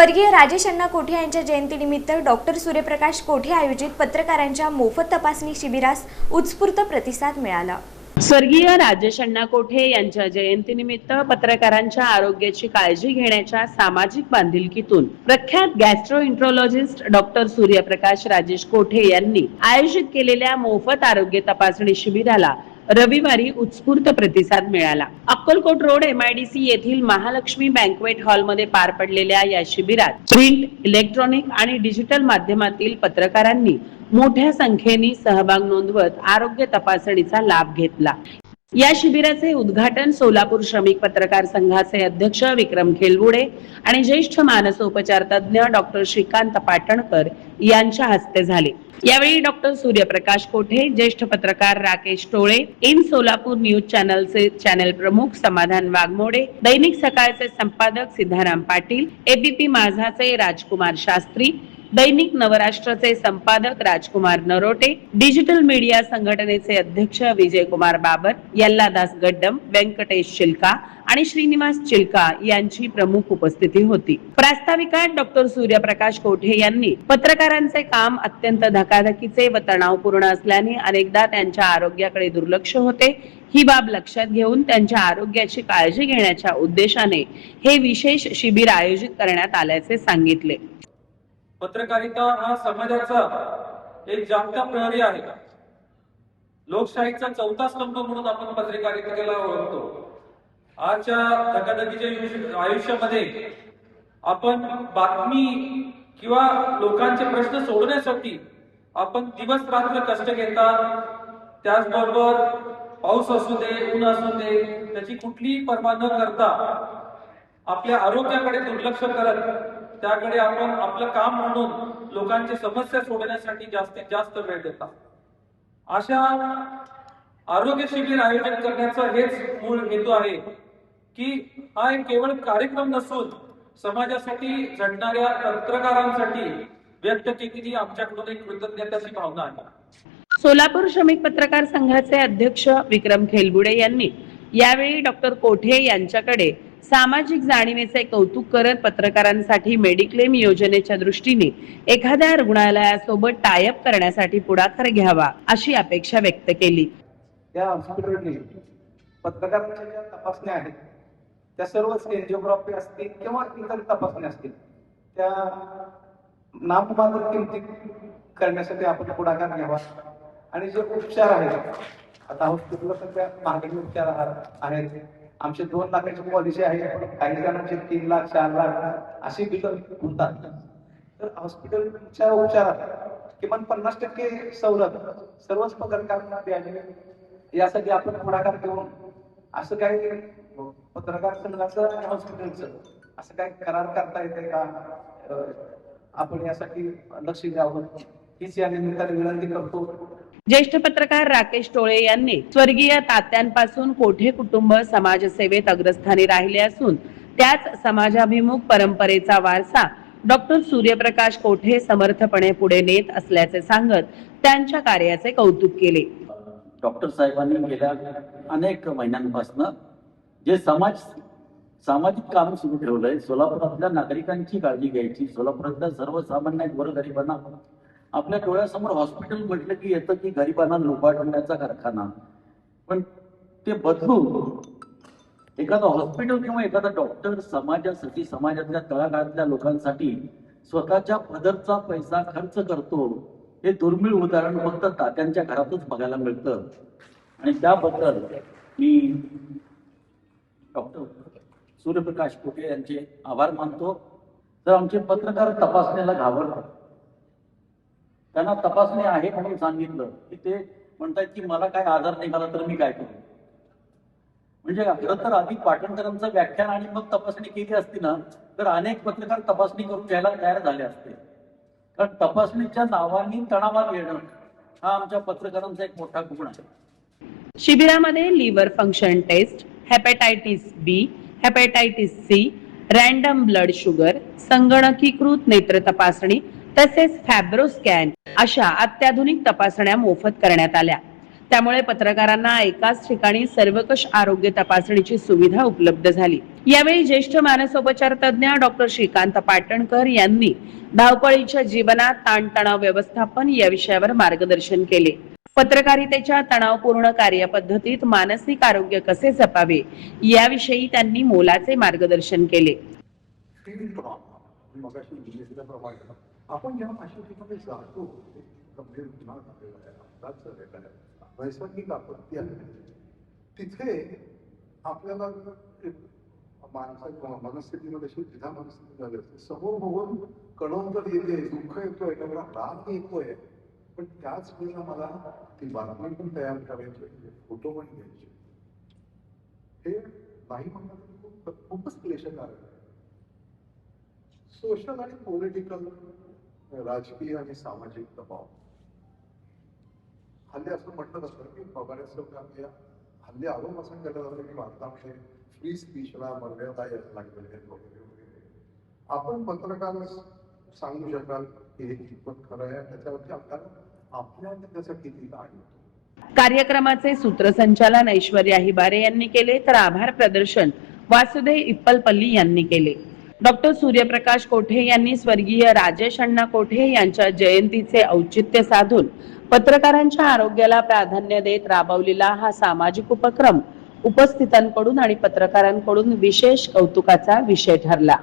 स्वर्गीय राजेश अण्णा कोठे यांच्या जयंतीनिमित्त डॉक्टर सूर्यप्रकाश कोठे आयोजित पत्रकारांच्या मोफत तपासणी शिबिरास उत्स्फूर्त प्रतिसाद मिळाला। स्वर्गीय राजेश अण्णा कोठे यांच्या जयंतीनिमित्त पत्रकारांच्या आरोग्याची काळजी घेण्याच्या सामाजिक बांधिलकीतून प्रख्यात गॅस्ट्रोएंट्रोलॉजिस्ट डॉक्टर सूर्यप्रकाश राजेश कोठे यांनी आयोजित केलेल्या मोफत आरोग्य तपासणी शिबिराला रविवारी उत्स्फूर्त प्रतिसाद मिळाला। अक्कलकोट रोड MIDC येथील महालक्ष्मी बँक्वेट हॉलमध्ये पार पडलेल्या या शिबिरात प्रिंट, इलेक्ट्रॉनिक आणि डिजिटल माध्यमातील पत्रकारांनी मोठ्या संख्येने सहभाग नोंदवत आरोग्य तपासणीचा लाभ घेतला। या शिबिराचे उद्घाटन सोलापूर श्रमिक पत्रकार संघाचे अध्यक्ष विक्रम खेलवुडे आणि ज्येष्ठ मानसोपचार तज्ञ डॉक्टर श्रीकांत पाटणकर यांच्या हस्ते झाले। यावेळी डॉक्टर सूर्यप्रकाश कोठे, ज्येष्ठ पत्रकार राकेश टोळे, इन सोलापूर न्यूज चॅनलचे चॅनल प्रमुख समाधान वाघमोडे, दैनिक सकाळचे संपादक सिद्धाराम पाटील, ABP माझाचे राजकुमार शास्त्री, दैनिक नवराष्ट्रचे संपादक राजकुमार नरोटे, डिजिटल मीडिया संघटनेचे अध्यक्ष विजयकुमार बाबर, यल्लादास गड्डम, व्यंकटेश चिल्का आणि श्रीनिवास चिल्का यांची प्रमुख उपस्थिती होती। प्रास्ताविकात डॉक्टर सूर्यप्रकाश कोठे यांनी पत्रकारांचे काम अत्यंत धकाधकीचे व तणावपूर्ण असल्याने अनेकदा त्यांच्या आरोग्याकडे दुर्लक्ष होते। ही बाब लक्षात घेऊन त्यांच्या आरोग्याची काळजी घेण्याच्या उद्देशाने हे विशेष शिबिर आयोजित करण्यात आल्याचे सांगितले। पत्रकारिता हा समाजाचा एक जागता प्रहरी आहे। लोकशाहीचा चौथा स्तंभ म्हणून आपण पत्रकारितेला ओळखतो। आजच्या धकाधकीच्या आयुष्यामध्ये आपण बातमी किंवा लोकांचे प्रश्न सोडवण्यासाठी आपण दिवस रात्र कष्ट घेतात। त्याचबरोबर पाऊस असू दे, ऊन असू दे, त्याची कुठलीही पर्वा न करता आपल्या आरोग्याकडे दुर्लक्ष करत त्याकडे आपण आपलं काम म्हणून लोकांची समस्या सोडवण्यासाठी जास्तीत जास्त वेळ देतात। अशा आरोग्य शिबिर आयोजित करण्याचा हेच मूळ हेतू आहे की हा एक केवळ कार्यक्रम नसून समाजासाठी झटणाऱ्या पत्रकारांसाठी व्यक्त केलेली आमच्याकडून एक कृतज्ञतेची भावना आहे। सोलापूर श्रमिक पत्रकार संघाचे अध्यक्ष विक्रम खेलवुडे यांनी यावेळी डॉक्टर कोठे यांच्याकडे सामाजिक जाणीवेचे कौतुक करत पत्रकारांसाठी मेडिक्लेम योजनेच्या दृष्टीने एखाद्या रुग्णालयासोबत टायअप करण्यासाठी पुढाकार घ्यावा अशी अपेक्षा व्यक्त केली। या हॉस्पिटलने पत्रकारांच्या ज्या तपासण्या आहेत त्या सर्व एंजिओग्राफी असतील किंवा इतर तपासण्या असतील त्या नाममात्र किमतीत करण्यासाठी आपण पुढाकार घ्यावा आणि जे उपचार आहेत आता हॉस्पिटलला सध्या महागडे उपचार आहेत। आमचे 2 लाखाची पॉलिसी आहे, काही जणांचे 3 लाख 4 लाख अशी बिलं होतात। तर हॉस्पिटलच्या उपचारात किमान 50% सवलत सर्वच पत्रकारांना द्यावी यासाठी आपण पुढाकार घेऊन असं काही पत्रकार संघाचं आणि हॉस्पिटलचं असं काही करार करता येते का, आपण यासाठी लक्ष द्यावं हीच या निमित्ताने विनंती करतो। ज्येष्ठ पत्रकार राकेश टोळे यांनी स्वर्गीय तात्यांपासून कोठे कुटुंब समाजसेवेत अग्रस्थानी राहिले असून त्याच समाजाभिमुख परंपरेचा वारसा डॉक्टर सूर्यप्रकाश कोठे समर्थपणे पुढे नेत असल्याचे सांगत त्यांच्या कार्याचे कौतुक केले। डॉक्टर साहेबांनी गेल्या अनेक महिन्यांपासून जे सामाजिक काम सुरू ठेवलंय, सोलापुरातल्या नागरिकांची काळजी घ्यायची, सोलापुरातल्या सर्वसामान्य गोरगरिबांना आपल्या डोळ्यासमोर हॉस्पिटल म्हटलं की येतं की गरिबांना लुबाडण्याचा कारखाना, पण ते बदलून एखादा हॉस्पिटल किंवा एखादा डॉक्टर समाजासाठी, समाजातल्या तळागाळातल्या लोकांसाठी स्वतःच्या पदरचा पैसा खर्च करतो हे दुर्मिळ उदाहरण फक्त तात्यांच्या घरातच बघायला मिळतं। आणि त्याबद्दल मी डॉक्टर सूर्यप्रकाश कोठे यांचे आभार मानतो। तर आमचे पत्रकार तपासणीला घाबरतात, त्यांना तपासणी आहे म्हणून सांगितलं की ते म्हणतात की मला काय आजार निघाला तर मी काय करू। म्हणजे खरं तर आधी पाटणकरांचं व्याख्यान आणि मग तपासणी केली असती ना तर अनेक पत्रकार तपासणी करून घ्यायला तयार झाले असते, कारण तपासणीच्या नावाने तणावात येणं हा आमच्या पत्रकारांचा एक मोठा गुण आहे। शिबिरामध्ये liver function test, hepatitis B, hepatitis C, random blood sugar, संगणकीकृत नेत्र तपासणी तसेच फॅब्रोस्कॅन अशा अत्याधुनिक तपासण्या मोफत करण्यात आल्या। त्यामुळे पत्रकारांना एकाच ठिकाणी सर्वकष आरोग्य तपासणीची सुविधा उपलब्ध झाली। यावेळी ज्येष्ठ मानसोपचार तज्ज्ञ डॉक्टर श्रीकांत पाटणकर यांनी धावपळीच्या जीवनात ताणतणाव व्यवस्थापन या विषयावर मार्गदर्शन केले। पत्रकारितेच्या तणावपूर्ण कार्यपद्धतीत मानसिक आरोग्य कसे जपावे याविषयी त्यांनी मोलाचे मार्गदर्शन केले। मगाशी दिलेल्याप्रमाणे आपण जेव्हा अशा ठिकाणी जातो गंभीर गुन्हा झालेला आहे, अपघात झालेला आहे, नैसर्गिक आपत्ती आहे, तिथे आपल्याला माणसाच्या मनस्थितीमध्ये अशी द्विधा मनस्थिती झाली असते। समोर बघून कळवून तर येते, दुःख येतोय, एवढा राग येतोय, पण त्याच वेळेला मला ती बातमी पण तयार करायची, फोटो पण घ्यायचे। हे नाही म्हणतात खूपच क्लेशकारक आहे। सोशल आणि पॉलिटिकल, राजकीय आणि सामाजिक दबाव, हल्ली असं म्हटलं जातं की बऱ्याच लोकांना हल्ली आरोप असं केलं जातं की भारतामध्ये फ्री स्पीचला मर्यादा यायला लागलेली आहेत वगैरे वगैरे। आपण पत्रकार सांगू शकाल की हे कितपत खरं आहे, त्याच्यावरती आपल्याला आपल्याला त्याचा किती लाभ होतो। कार्यक्रमाचे सूत्रसंचालन ऐश्वर्या हिबारे यांनी केले, तर आभार प्रदर्शन वासुदेव इप्पलपल्ली यांनी केले। डॉक्टर सूर्यप्रकाश कोठे यांनी स्वर्गीय राजेश अण्णा कोठे यांच्या जयंतीचे औचित्य साधून पत्रकारांच्या आरोग्याला प्राधान्य देत राबवलेला हा सामाजिक उपक्रम उपस्थितांकडून आणि पत्रकारांकडून विशेष कौतुकाचा विषय ठरला।